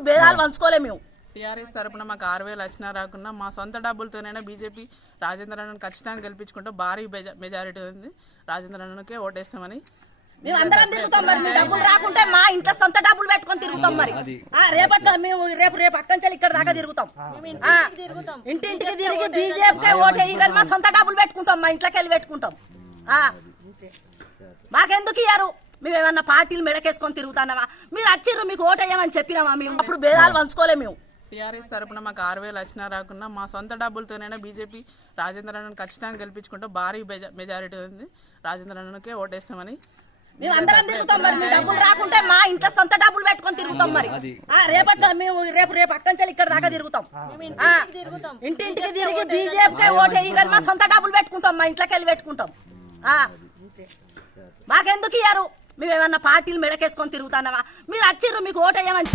అప్పుడు భేదాలు పంచుకోలేము మేము. టీఆర్ఎస్ తరపున మాకు ఆరు వేలు వచ్చినా రాకున్నా మా సొంత డబ్బులతోనైనా బీజేపీ రాజేంద్రను ఖచ్చితంగా గెలిపించుకుంటే భారీ మెజా- మెజారిటీ ఉంది. రాజేంద్రకే ఓటేస్తామని. మేము అందరం తిరుగుతాం మరి. మీ డబ్బులు రాకుంటే మా ఇంట్లో సొంత డబ్బులు పెట్టుకొని తిరుగుతాం మరి. ఆ, రేపట్లో మేము రేపు రేపు అక్కంచెలు ఇక్కడ దాకా తిరుగుతాం. ఇంటింటికి తిరిగి బీజేపీకే ఓటు మా సొంత డబ్బులు పెట్టుకుంటాం మా ఇంట్లోకి వెళ్ళి పెట్టుకుంటాం. ఆ. మాకెందుకు ఇయ్యారు? మేము ఏమన్నా పార్టీలు మెడకేసుకొని తిరుగుతానామా మీరు వచ్చిర్రు మీకు ఓటు వేయమని చెప్పినామా మేము? అప్పుడు భేదాలు పంచుకోలేము మేము. టీఆర్ఎస్ తరపున మాకు ఆరు వేలు వచ్చినా రాకున్నా మా సొంత డబ్బులతోనైనా బీజేపీ రాజేంద్రను ఖచ్చితంగా గెలిపించుకుంటే భారీ మెజా- మెజారిటీ ఉంది. రాజేంద్రకే ఓటేస్తామని మేము అందరం తిరుగుతాం మరి. మీ డబ్బులు రాకుంటే మా ఇంట్లో సొంత డబ్బులు పెట్టుకొని తిరుగుతాం మరి. ఆ, రేపట్లో మేము రేపు రేపు అక్కంచెలు ఇక్కడ దాకా తిరుగుతాం. ఇంటింటికి తిరిగి బీజేపీకే ఓటు వేయాలని మా సొంత డబ్బులు పెట్టుకుంటాం మా ఇంట్లోకి వెళ్ళి పెట్టుకుంటాం. ఆ. మాకెందుకు ఇయ్యారు? మేమేమన్నా పార్టీలు మెడకేసుకొని తిరుగుతానవా? మీరు వచ్చిర్రు మీకు ఓటేయమని